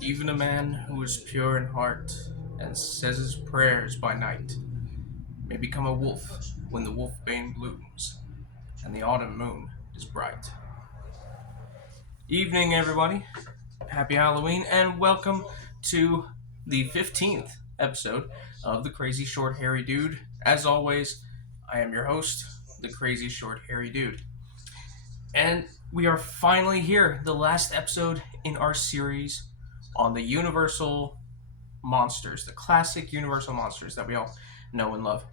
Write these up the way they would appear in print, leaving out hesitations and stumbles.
Even a man who is pure in heart and says his prayers by night may become a wolf when the wolfbane blooms and the autumn moon is bright. Evening, everybody. Happy Halloween, and welcome to the 15th episode of The Crazy Short Hairy Dude. As always, I am your host, The Crazy Short Hairy Dude. And we are finally here, the last episode in our series on the Universal monsters, the classic Universal monsters that we all know and love.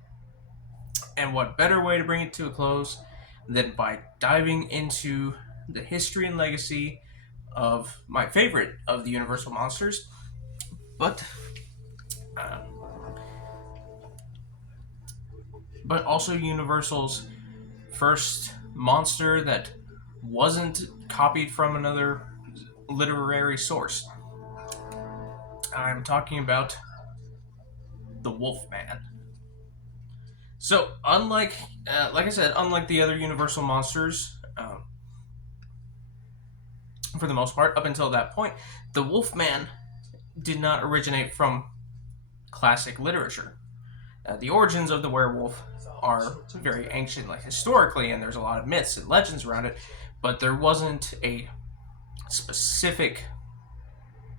And what better way to bring it to a close than by diving into the history and legacy of my favorite of the Universal monsters, but uh, but also Universal's first monster that wasn't copied from another literary source. I'm talking about the Wolfman. So, like I said, unlike the other Universal monsters, for the most part, up until that point, the Wolfman did not originate from classic literature. The origins of the werewolf are very ancient, like historically, and there's a lot of myths and legends around it, but there wasn't a specific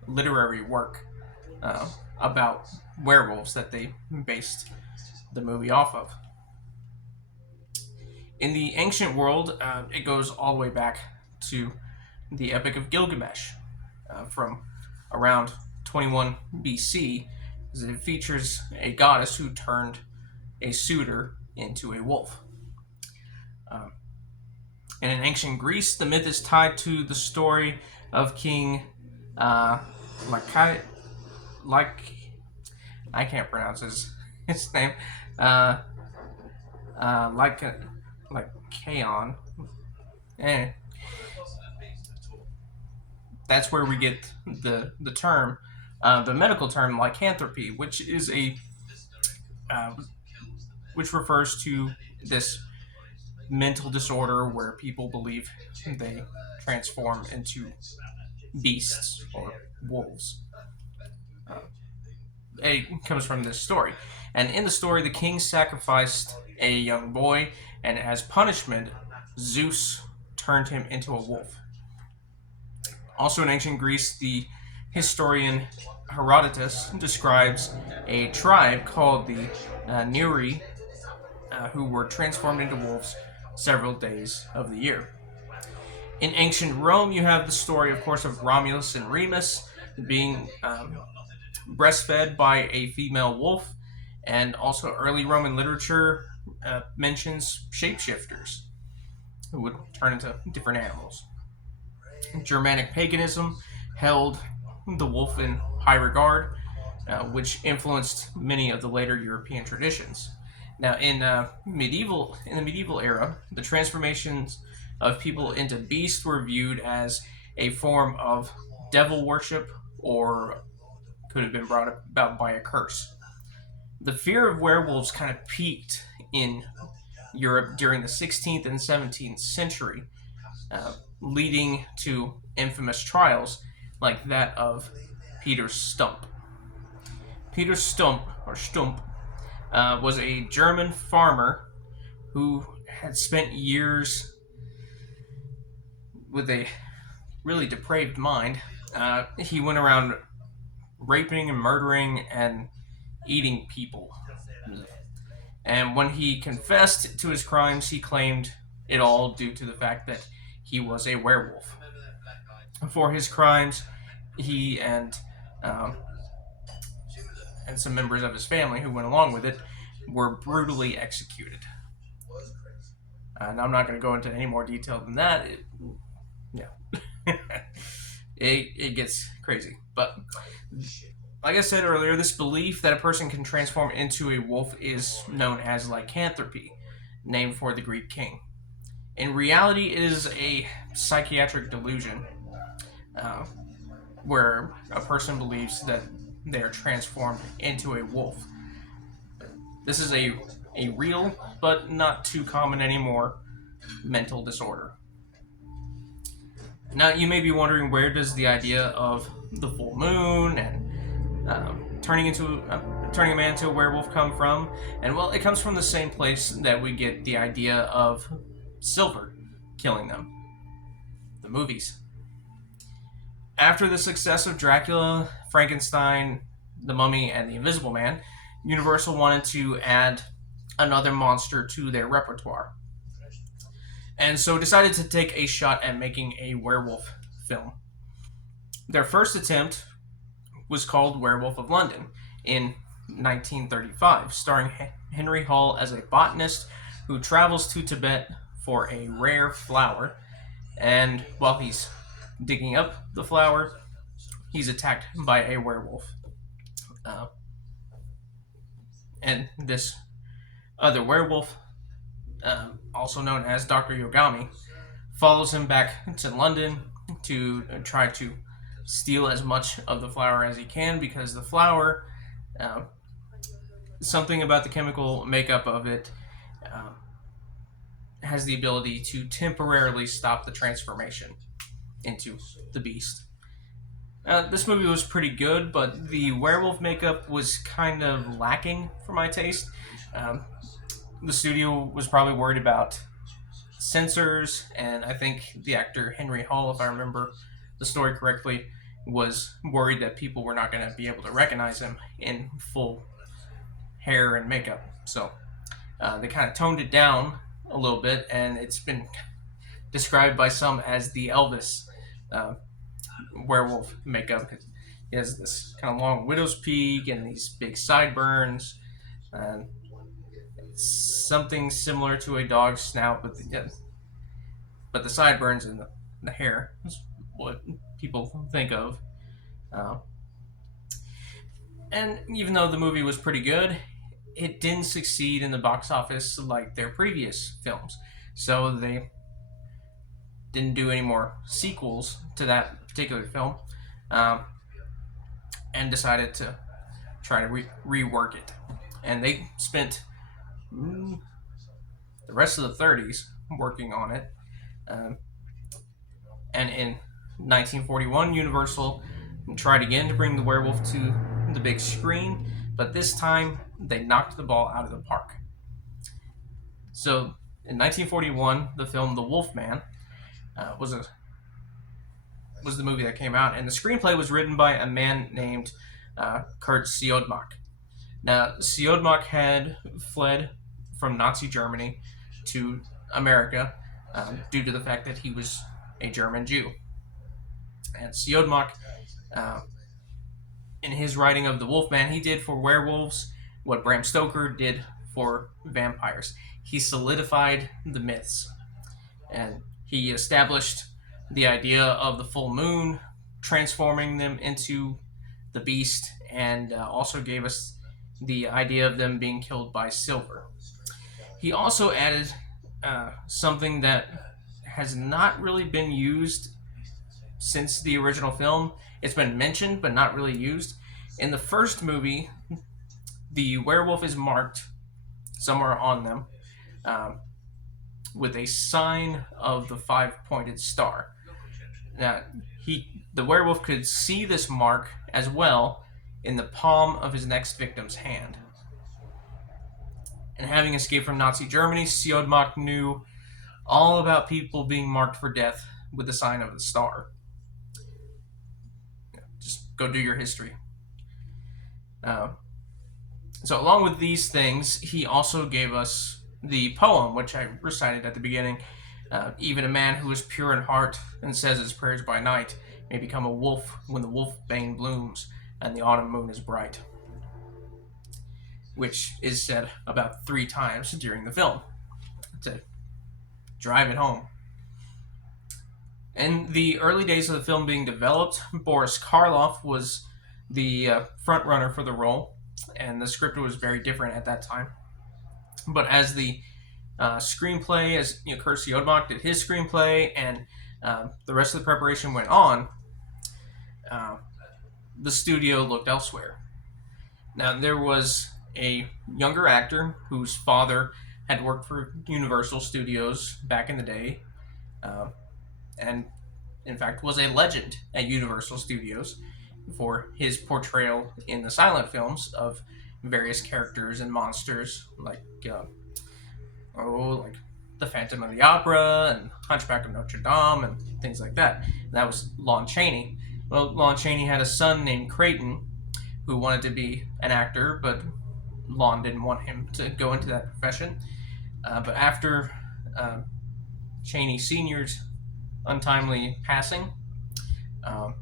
literary work about werewolves that they based the movie off of. In the ancient world, it goes all the way back to the Epic of Gilgamesh from around 21 BC. It features a goddess who turned a suitor into a wolf. Um, and in ancient Greece, the myth is tied to the story of King like I can't pronounce his name. Uh, like Kaon. Eh. That's where we get the term, the medical term lycanthropy, which is uh, which refers to this mental disorder where people believe they transform into beasts or wolves. Uh, it comes from this story. And in the story, the king sacrificed a young boy, and as punishment, Zeus turned him into a wolf. Also in ancient Greece, the historian Herodotus describes a tribe called the Neri who were transformed into wolves several days of the year. In ancient Rome, you have the story, of course, of Romulus and Remus being breastfed by a female wolf, and also early Roman literature mentions shapeshifters who would turn into different animals. Germanic paganism held the wolf in high regard, which influenced many of the later European traditions. Now, in the medieval era, the transformations of people into beasts were viewed as a form of devil worship, or could have been brought about by a curse. The fear of werewolves kind of peaked in Europe during the 16th and 17th century, leading to infamous trials like that of Peter Stump. Peter Stump, or Stump, was a German farmer who had spent years with a really depraved mind. He went around raping and murdering and eating people. And when he confessed to his crimes, he claimed it all due to the fact that he was a werewolf. For his crimes, he um, and some members of his family who went along with it were brutally executed. And I'm not going to go into any more detail than that. It gets crazy. But like I said earlier, this belief that a person can transform into a wolf is known as lycanthropy, named for the Greek king. In reality, it is a psychiatric delusion uh, where a person believes that they are transformed into a wolf. This is a real, but not too common anymore, mental disorder. Now, you may be wondering, where does the idea of the full moon and turning a man into a werewolf come from? And well, it comes from the same place that we get the idea of Silver killing them, the movies. After the success of Dracula, Frankenstein, The Mummy, and The Invisible Man, Universal wanted to add another monster to their repertoire, and so decided to take a shot at making a werewolf film. Their first attempt was called Werewolf of London in 1935, starring Henry Hall as a botanist who travels to Tibet for a rare flower, and while he's digging up the flower, he's attacked by a werewolf. Uh, and this other werewolf, also known as Dr. Yogami, follows him back to London to try to steal as much of the flower as he can, because the flower, uh, something about the chemical makeup of it, uh, has the ability to temporarily stop the transformation into the beast. This movie was pretty good, but the werewolf makeup was kind of lacking for my taste. Um, the studio was probably worried about censors, and I think the actor Henry Hall, if I remember the story correctly, was worried that people were not going to be able to recognize him in full hair and makeup. So they kind of toned it down a little bit, and it's been described by some as the Elvis uh, werewolf makeup. He has this kind of long widow's peak and these big sideburns, and something similar to a dog's snout, but the sideburns and the hair is what people think of. Uh, and even though the movie was pretty good, it didn't succeed in the box office like their previous films. So they didn't do any more sequels to that particular film, um, and decided to try to rework it. And they spent the rest of the 30s working on it. Um, and in 1941, Universal tried again to bring the werewolf to the big screen, but this time they knocked the ball out of the park. So in 1941, the film The Wolfman was the movie that came out, and the screenplay was written by a man named Kurt Siodmak. Now, Siodmak had fled from Nazi Germany to America due to the fact that he was a German Jew. And Siodmak, in his writing of The Wolfman, he did for werewolves what Bram Stoker did for vampires. He solidified the myths, and he established the idea of the full moon transforming them into the beast, and also gave us the idea of them being killed by Silver. He also added something that has not really been used since the original film. It's been mentioned, but not really used. In the first movie, the werewolf is marked somewhere on them with a sign of the five-pointed star. Now, the werewolf could see this mark as well in the palm of his next victim's hand. And having escaped from Nazi Germany, Siodmak knew all about people being marked for death with the sign of the star. Just go do your history. So along with these things, he also gave us the poem, which I recited at the beginning. Even a man who is pure in heart and says his prayers by night may become a wolf when the wolfbane blooms and the autumn moon is bright, which is said about 3 times during the film to drive it home. In the early days of the film being developed, Boris Karloff was the front runner for the role, and the script was very different at that time. But as the screenplay, as Kurt Siodmak did his screenplay, and the rest of the preparation went on, the studio looked elsewhere. Now, there was a younger actor whose father had worked for Universal Studios back in the day, and in fact, was a legend at Universal Studios for his portrayal in the silent films of various characters and monsters like the Phantom of the Opera and Hunchback of Notre Dame and things like that. And that was Lon Chaney. Well, Lon Chaney had a son named Creighton who wanted to be an actor, but Lon didn't want him to go into that profession. But after Chaney Sr.'s untimely passing, um,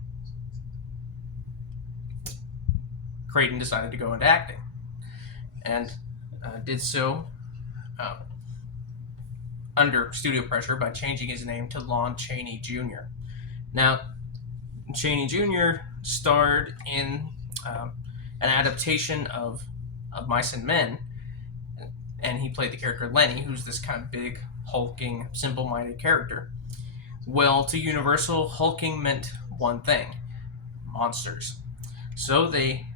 Creighton decided to go into acting and did so uh, under studio pressure by changing his name to Lon Chaney Jr. Now, Chaney Jr. starred in an adaptation of Mice and Men, and he played the character Lenny, who's this kind of big, hulking, simple-minded character. Well, to Universal, hulking meant one thing: monsters. So they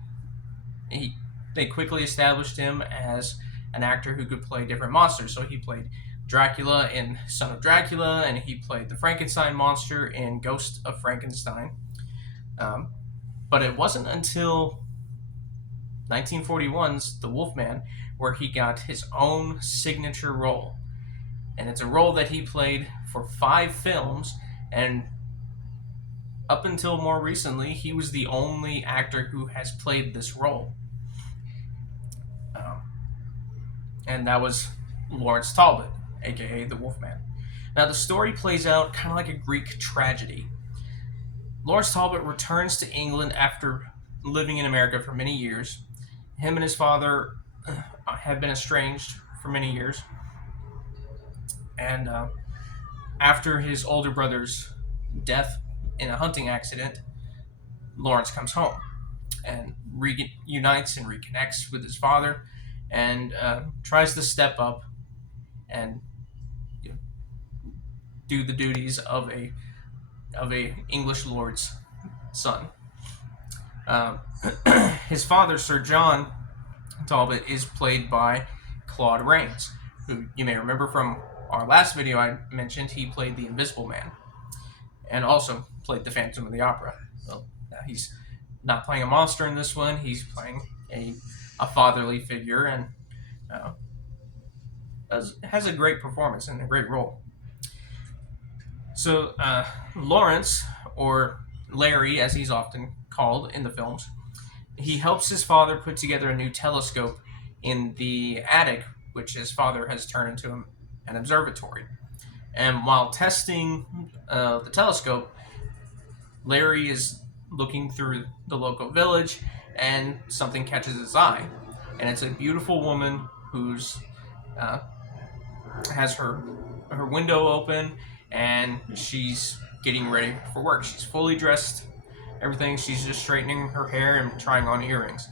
quickly established him as an actor who could play different monsters. So he played Dracula in Son of Dracula, and he played the Frankenstein monster in Ghost of Frankenstein. But it wasn't until 1941's The Wolfman where he got his own signature role. And it's a role that he played for 5 films, and up until more recently, he was the only actor who has played this role. And that was Lawrence Talbot, aka the Wolfman. Now, the story plays out kind of like a Greek tragedy. Lawrence Talbot returns to England after living in America for many years. Him and his father have been estranged for many years. And after his older brother's death in a hunting accident, Lawrence comes home and reunites and reconnects with his father, and tries to step up and do the duties of a English lord's son. His father, Sir John Talbot, is played by Claude Rains, who you may remember from our last video I mentioned. He played the Invisible Man, and also played the Phantom of the Opera. Well, he's not playing a monster in this one. He's playing a fatherly figure, and has a great performance and a great role. So Lawrence, or Larry as he's often called in the films, he helps his father put together a new telescope in the attic, which his father has turned into an observatory. And while testing the telescope, Larry is looking through the local village, and something catches his eye. And it's a beautiful woman who's has her window open, and she's getting ready for work. She's fully dressed, everything. She's just straightening her hair and trying on earrings.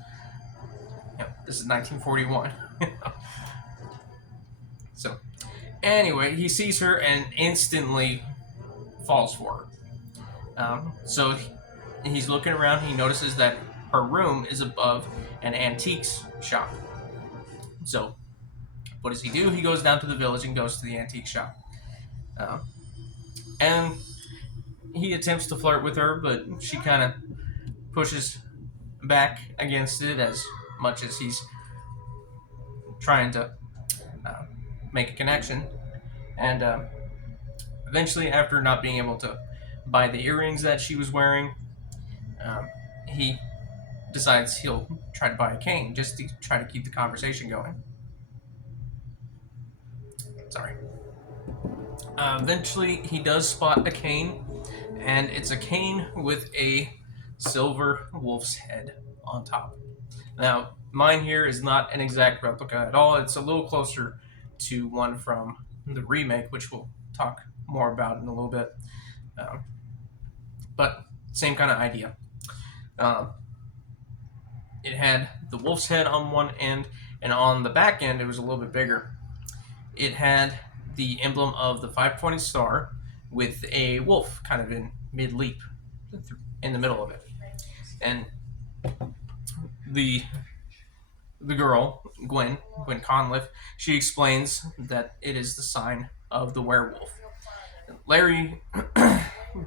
Yep, this is 1941. So, anyway, he sees her and instantly falls for her. So he's looking around. He notices that her room is above an antiques shop. So what does he do? He goes down to the village and goes to the antique shop. And he attempts to flirt with her, but she kind of pushes back against it as much as he's trying to make a connection. And eventually, after not being able to buy the earrings that she was wearing, he decides he'll try to buy a cane just to try to keep the conversation going. Sorry. Eventually, he does spot a cane, and it's a cane with a silver wolf's head on top. Now, mine here is not an exact replica at all. It's a little closer to one from the remake, which we'll talk more about in a little bit. But same kind of idea. It had the wolf's head on one end, and on the back end, it was a little bit bigger. It had the emblem of the 5-pointed star with a wolf kind of in mid-leap in the middle of it. And the girl, Gwen Conliffe, she explains that it is the sign of the werewolf. Larry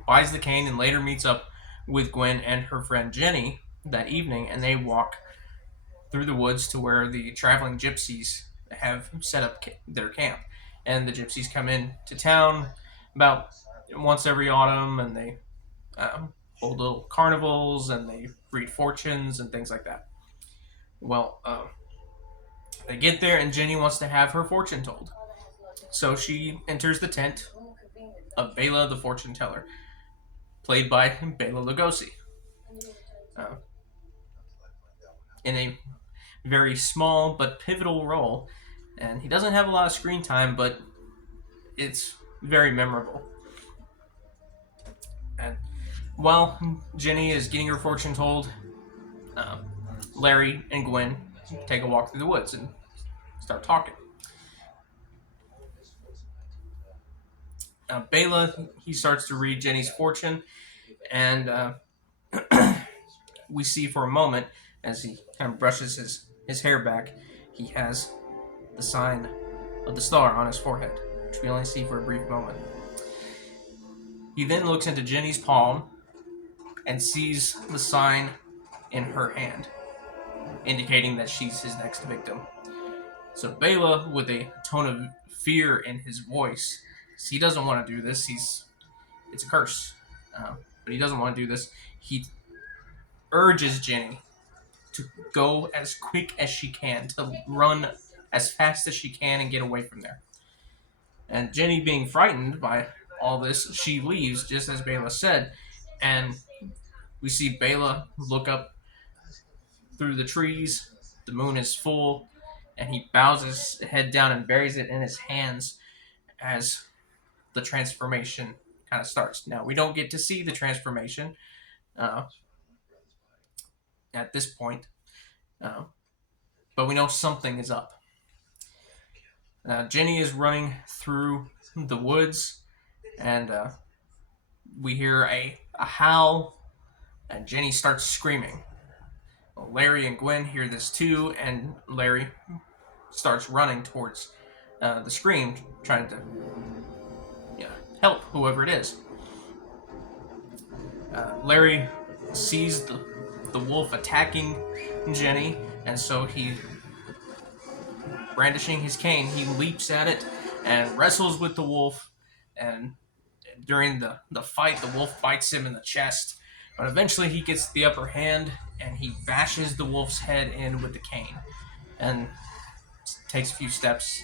buys the cane and later meets up with Gwen and her friend Jenny that evening, and they walk through the woods to where the traveling gypsies have set up their camp. And the gypsies come in to town about once every autumn, and they hold little carnivals and they read fortunes and things like that. Well, they get there, and Jenny wants to have her fortune told. So she enters the tent of Bela the fortune teller, played by Bela Lugosi, uh, in a very small but pivotal role. And he doesn't have a lot of screen time, but it's very memorable. And while Jenny is getting her fortune told, uh, Larry and Gwen take a walk through the woods and start talking. Bela, he starts to read Jenny's fortune, and we see for a moment as he kind of brushes his hair back, he has the sign of the star on his forehead, which we only see for a brief moment. He then looks into Jenny's palm and sees the sign in her hand, indicating that she's his next victim. So Bela, with a tone of fear in his voice, he doesn't want to do this. It's a curse, but he doesn't want to do this. He urges Jenny to go as quick as she can, to run as fast as she can and get away from there. And Jenny, being frightened by all this, she leaves just as Bela said, and we see Bela look up through the trees. The moon is full, and he bows his head down and buries it in his hands as the transformation kind of starts. Now, we don't get to see the transformation uh, at this point, uh, but we know something is up. Jenny is running through the woods, and we hear a howl, and Jenny starts screaming. Well, Larry and Gwen hear this too, and Larry starts running towards the scream, trying to help whoever it is. Larry sees the wolf attacking Jenny, and so he, brandishing his cane, he leaps at it and wrestles with the wolf. And during the fight, the wolf bites him in the chest, but eventually he gets the upper hand and he bashes the wolf's head in with the cane and takes a few steps,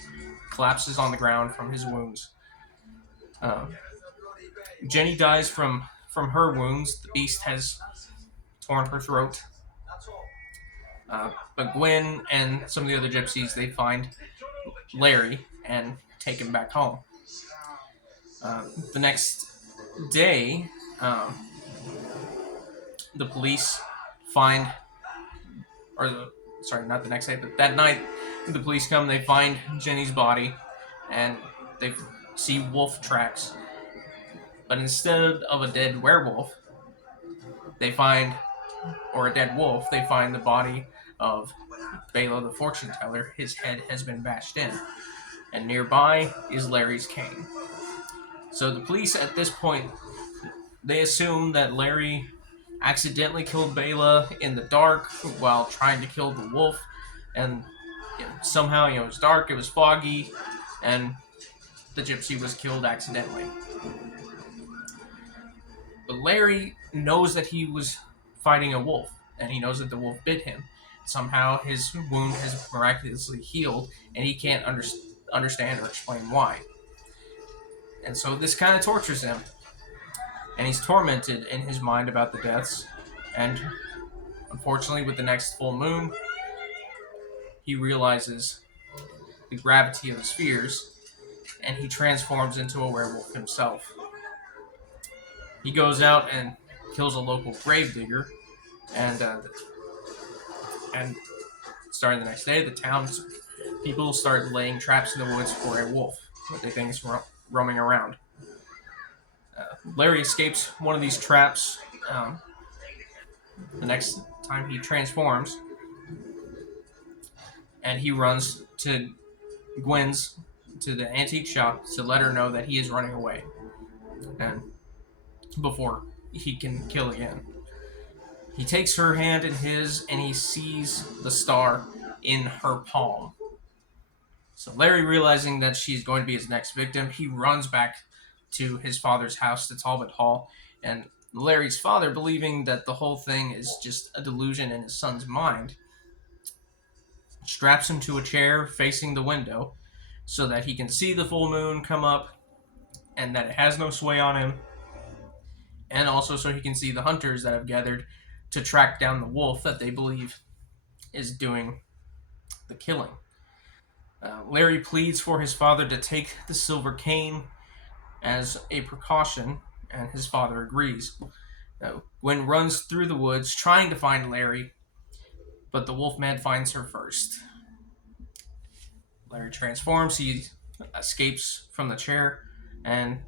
collapses on the ground from his wounds. Jenny dies from her wounds. The beast has torn her throat. But Gwen and some of the other gypsies, they find Larry and take him back home. The next day, the police find, sorry, not the next day, but that night, the police come, they find Jenny's body, and they see wolf tracks. But instead of a dead werewolf, they find, or a dead wolf, they find the body of Bela the fortune teller. His head has been bashed in. And nearby is Larry's cane. So the police at this point, they assume that Larry accidentally killed Bela in the dark while trying to kill the wolf. And somehow, it was dark, it was foggy, and the gypsy was killed accidentally. But Larry knows that he was fighting a wolf, and he knows that the wolf bit him. Somehow his wound has miraculously healed, and he can't understand or explain why. And so this kind of tortures him. And he's tormented in his mind about the deaths. And unfortunately, with the next full moon, he realizes the gravity of his fears, and he transforms into a werewolf himself. He goes out and kills a local gravedigger, and starting the next day, the town's people start laying traps in the woods for a wolf that they think is roaming around. Larry escapes one of these traps the next time he transforms, and he runs to the antique shop to let her know that he is running away. And before he can kill again. He takes her hand in his and he sees the star in her palm. So Larry, realizing that she's going to be his next victim, he runs back to his father's house, to Talbot Hall, and Larry's father, believing that the whole thing is just a delusion in his son's mind, straps him to a chair facing the window so that he can see the full moon come up and that it has no sway on him, and also so he can see the hunters that have gathered to track down the wolf that they believe is doing the killing. Larry pleads for his father to take the silver cane as a precaution, and his father agrees. Gwen runs through the woods trying to find Larry, but the Wolfman finds her first. Larry transforms, he escapes from the chair, and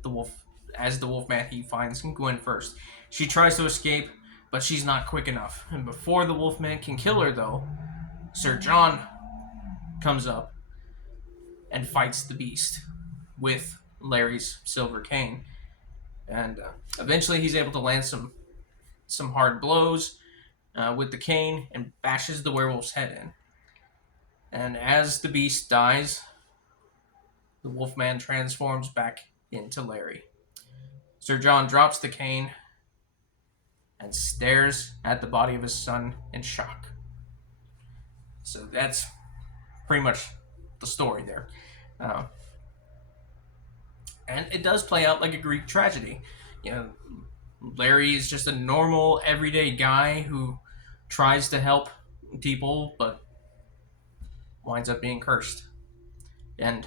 as the Wolfman, he finds Gwen first. She tries to escape, but she's not quick enough. And before the Wolfman can kill her, though, Sir John comes up and fights the beast with Larry's silver cane. And eventually he's able to land some hard blows with the cane and bashes the werewolf's head in. And as the beast dies, the Wolfman transforms back into Larry. Sir John drops the cane and stares at the body of his son in shock. So that's pretty much the story there. And it does play out like a Greek tragedy. You know, Larry is just a normal, everyday guy who tries to help people, but winds up being cursed. And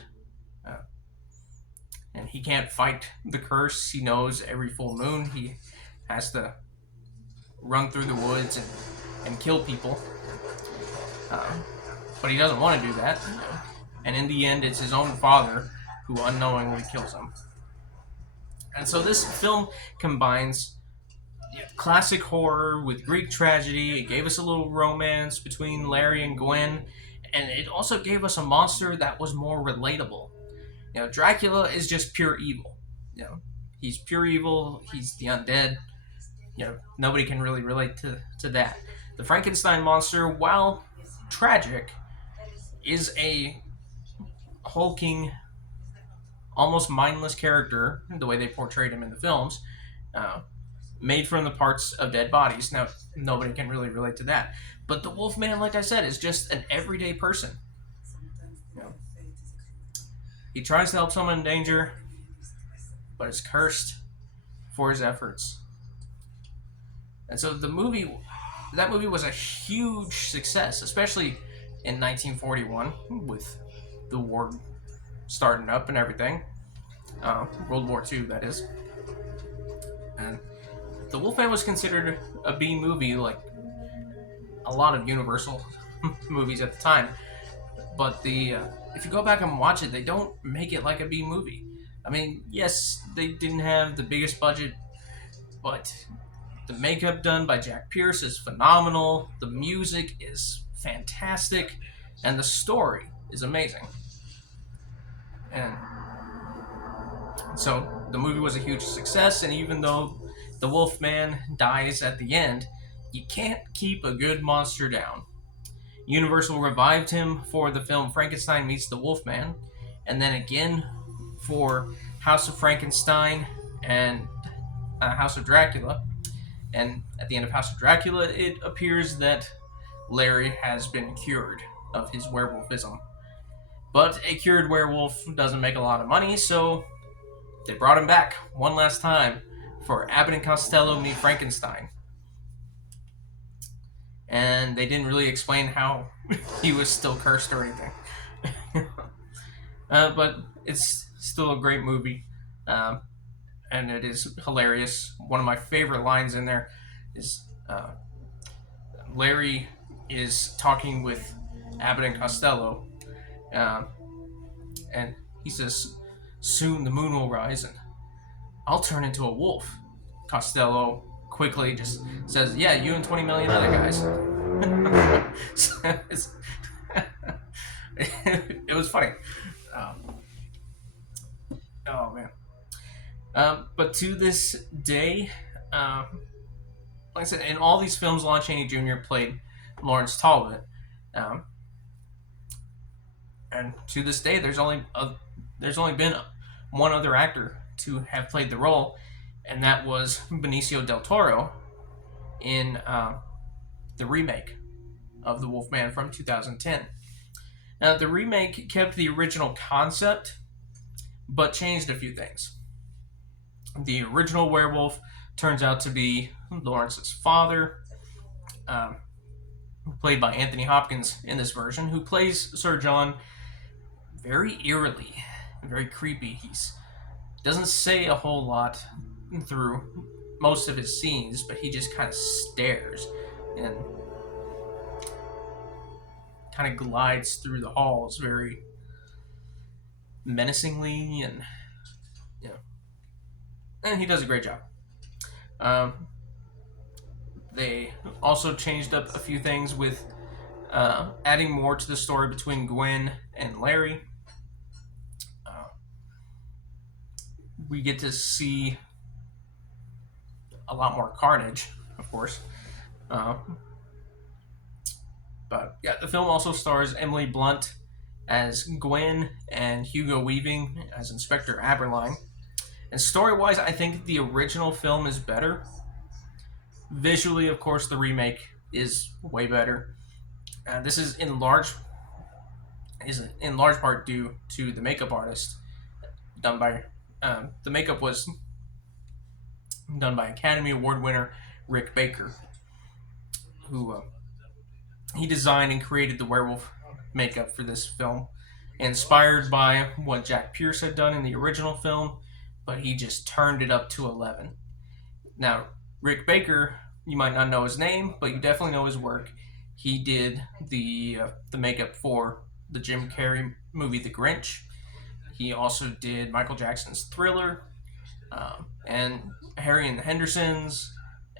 he can't fight the curse. He knows every full moon he has to run through the woods and kill people. But he doesn't want to do that. You know? And in the end, it's his own father who unknowingly kills him. And so this film combines classic horror with Greek tragedy. It gave us a little romance between Larry and Gwen, and it also gave us a monster that was more relatable. You know, Dracula is just pure evil. You know, he's pure evil. He's the undead. You know, nobody can really relate to that. The Frankenstein monster, while tragic, is a hulking, almost mindless character, the way they portrayed him in the films, made from the parts of dead bodies. Now, nobody can really relate to that. But the Wolfman, like I said, is just an everyday person. You know, he tries to help someone in danger, but is cursed for his efforts. And so that movie was a huge success, especially in 1941, with the war starting up and everything. World War II, that is. And The Wolfman was considered a B movie, like a lot of Universal movies at the time. But if you go back and watch it, they don't make it like a B movie. I mean, yes, they didn't have the biggest budget, but the makeup done by Jack Pierce is phenomenal. The music is fantastic, and the story is amazing. And so the movie was a huge success, and even though the Wolfman dies at the end, you can't keep a good monster down. Universal revived him for the film Frankenstein Meets the Wolfman, and then again for House of Frankenstein and House of Dracula. And at the end of House of Dracula, it appears that Larry has been cured of his werewolfism. But a cured werewolf doesn't make a lot of money, so they brought him back one last time for Abbott and Costello Meet Frankenstein. And they didn't really explain how he was still cursed or anything. But it's still a great movie. And it is hilarious. One of my favorite lines in there is Larry is talking with Abbott and Costello. And he says, "Soon the moon will rise and I'll turn into a wolf." Costello quickly just says, "Yeah, you and 20 million other guys." It was funny. Oh man. But to this day, uh, like I said, in all these films, Lon Chaney Jr. played Lawrence Talbot, um, and to this day, there's only been one other actor to have played the role, and that was Benicio del Toro in the remake of The Wolfman from 2010. Now, the remake kept the original concept, but changed a few things. The original werewolf turns out to be Lawrence's father, um, played by Anthony Hopkins in this version, who plays Sir John very eerily, very creepy. He doesn't say a whole lot through most of his scenes, but he just kind of stares and kind of glides through the halls very menacingly, and you know, and he does a great job. Um, they also changed up a few things with adding more to the story between Gwen and Larry. Uh, we get to see a lot more carnage, of course. Uh, but yeah, the film also stars Emily Blunt as Gwen and Hugo Weaving as Inspector Aberline. And story wise, I think the original film is better. Visually, of course, the remake is way better. This is in large part due to the makeup artist done by the makeup was done by Academy Award winner Rick Baker, who he designed and created the werewolf makeup for this film, inspired by what Jack Pierce had done in the original film, but he just turned it up to 11. Now, Rick Baker, you might not know his name, but you definitely know his work. He did the makeup for the Jim Carrey movie The Grinch. He also did Michael Jackson's Thriller, and Harry and the Hendersons,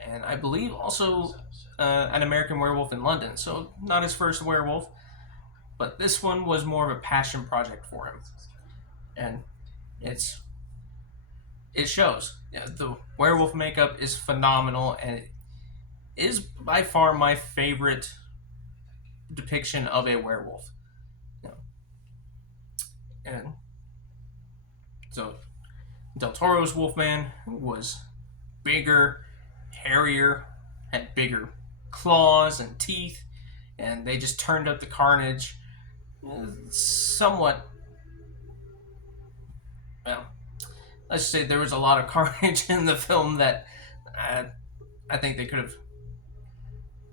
and I believe also An American Werewolf in London. So not his first werewolf, but this one was more of a passion project for him, and it shows. Yeah, the werewolf makeup is phenomenal, and it is by far my favorite depiction of a werewolf. You know, and so Del Toro's Wolfman was bigger, hairier, had bigger claws and teeth, and they just turned up the carnage somewhat. Well, let's say there was a lot of carnage in the film that I think they could have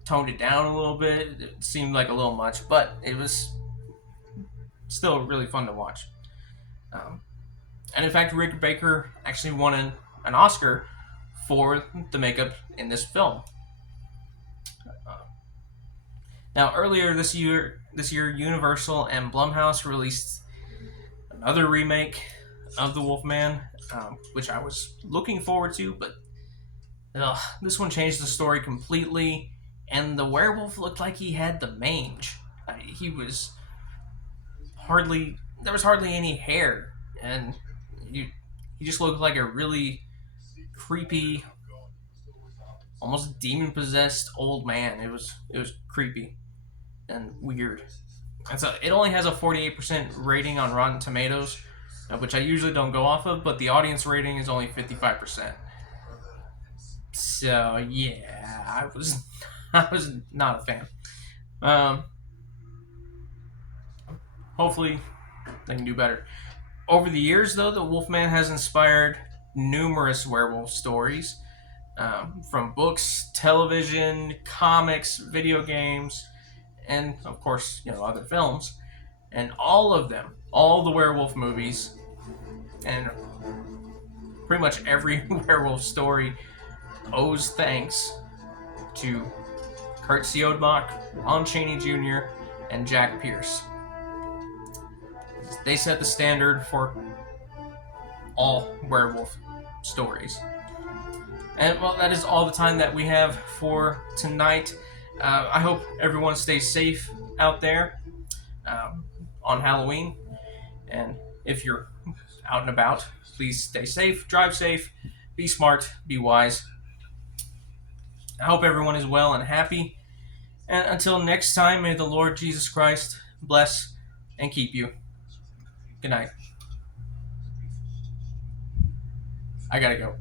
toned it down a little bit. It seemed like a little much, but it was still really fun to watch. And in fact, Rick Baker actually won an Oscar for the makeup in this film. Now, earlier this year, Universal and Blumhouse released another remake of The Wolfman, which I was looking forward to, but this one changed the story completely, and the werewolf looked like he had the mange. He was there was hardly any hair, and he just looked like a really creepy, almost demon possessed old man. It was creepy and weird. And so it only has a 48% rating on Rotten Tomatoes, which I usually don't go off of, but the audience rating is only 55%. So yeah, I was not a fan. Hopefully they can do better. Over the years, though, the Wolfman has inspired numerous werewolf stories, from books, television, comics, video games, and of course, other films. And all of them, all the werewolf movies, and pretty much every werewolf story owes thanks to Kurt Siodmak, Lon Chaney Jr., and Jack Pierce. They set the standard for all werewolf stories. And well, that is all the time that we have for tonight. I hope everyone stays safe out there on Halloween. And if you're out and about. Please stay safe, drive safe, be smart, be wise. I hope everyone is well and happy. And until next time, may the Lord Jesus Christ bless and keep you. Good night. I gotta go.